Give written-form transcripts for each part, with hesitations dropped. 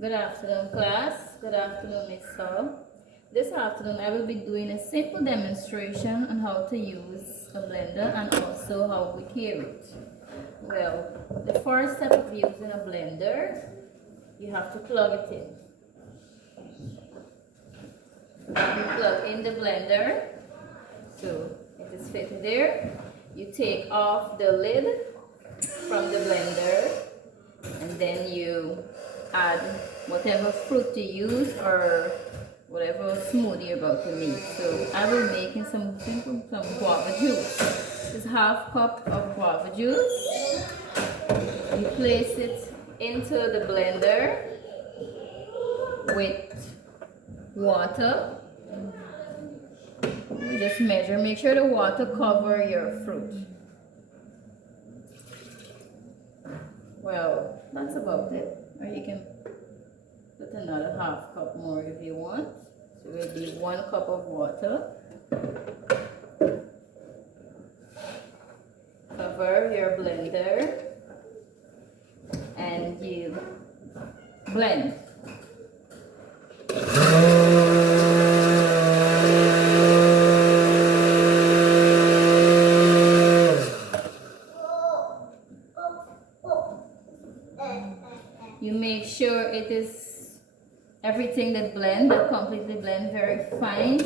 Good afternoon, class. Good afternoon, Miss Saul. This afternoon, I will be doing a simple demonstration on how to use a blender and also how we care it. Well, the first step of using a blender, you have to plug it in. You plug in the blender, so it is fitted there. You take off the lid from the blender, and then you add whatever fruit you use or whatever smoothie you're about to make. So I will be making some guava juice. This half cup of guava juice. You place it into the blender with water. You just measure, make sure the water cover your fruit. Well, that's about it. Or you can put another half cup more if you want. So it will be 1 cup of water. Cover your blender and you blend. You make sure it is everything that completely blend very fine.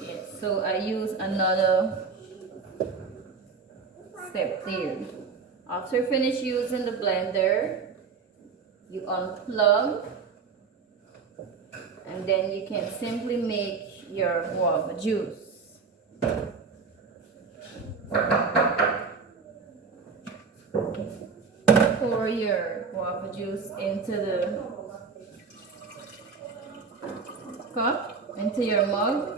Yes, so I use another step there. After you finish using the blender, you unplug and then you can simply make your guava juice. Pour your guava juice into the cup, into your mug.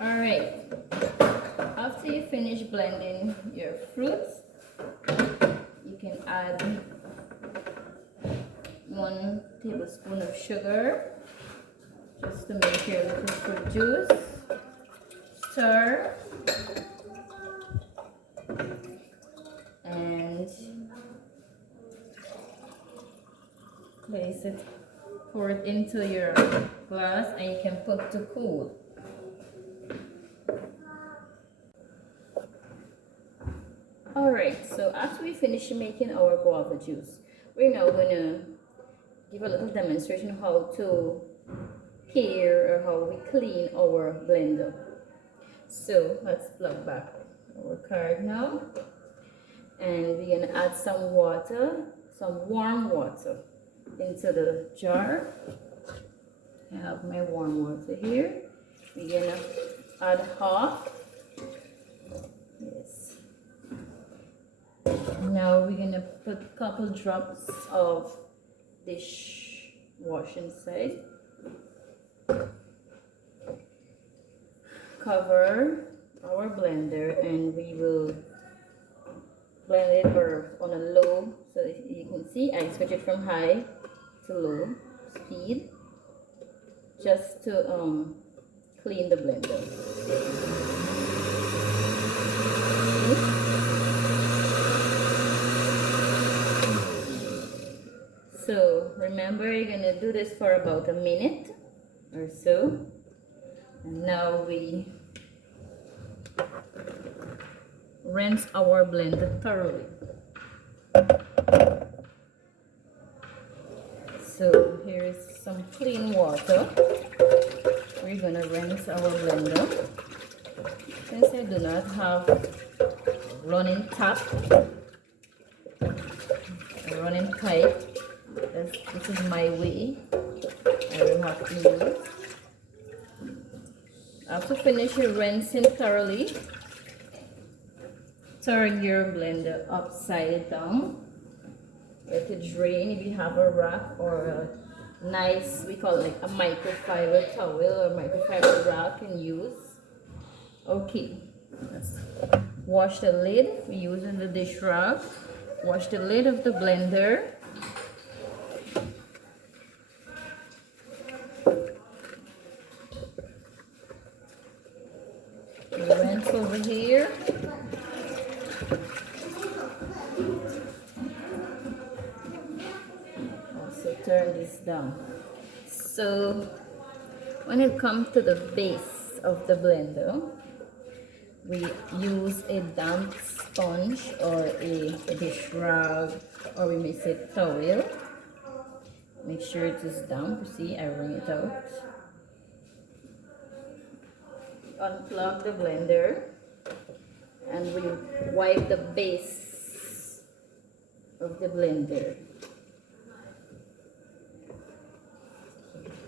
Alright, after you finish blending your fruits, you can add 1 tablespoon of sugar just to make your little fruit juice. Stir and place it, pour it into your glass, and you can put to cool. Alright, so after we finish making our guava juice, we're now going to give a little demonstration of how to care or how we clean our blender. So let's plug back our card now, and we're going to add some water, some warm water into the jar. I have my warm water here. We're going to add half. Yes. Now we're going to put a couple drops of dish wash inside. Cover our blender and we will blend it on a low, so you can see I switch it from high to low speed just to clean the blender. So remember, you're gonna do this for about a minute or so. And now we rinse our blender thoroughly. So here is some clean water. We're gonna rinse our blender. Since I do not have running tap, a running pipe, this is my way I will have to use. After finish your rinsing thoroughly, turn your blender upside down. Let it drain. If you have a rack or a nice, we call it like a microfiber towel or microfiber rack, you can use. Okay, let's wash the lid. We're using the dish rag. Wash the lid of the blender. Rinse over here. Also turn this down. So when it comes to the base of the blender, we use a damp sponge or a dish rag, or we may say towel. Make sure it is damp. You see, I wring it out. Unplug the blender and we wipe the base of the blender.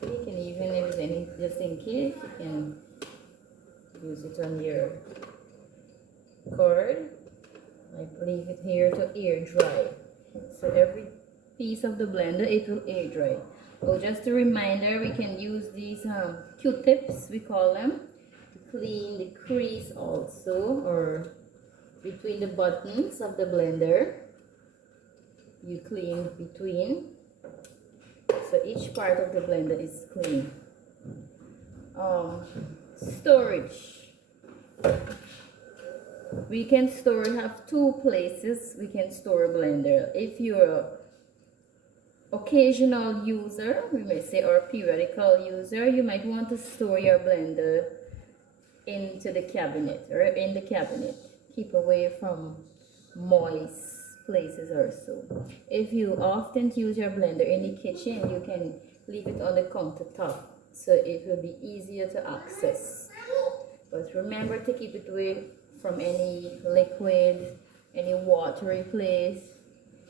You can even, if there's any, just in case, you can use it on your cord. I leave it here to air dry. So every piece of the blender, it will air dry. Well, just a reminder, we can use these Q-tips, we call them, to clean the crease also, or between the buttons of the blender. You clean between, so each part of the blender is clean. Storage. We can have two places we can store a blender. If you're an occasional user, we may say, or periodical user, you might want to store your blender into the cabinet or in the cabinet. Keep away from moist places or so. If you often use your blender in the kitchen, you can leave it on the countertop so it will be easier to access. But remember to keep it away from any liquid, any watery place.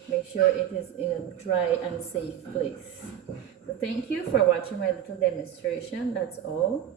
Make sure it is in a dry and safe place. So thank you for watching my little demonstration. That's all.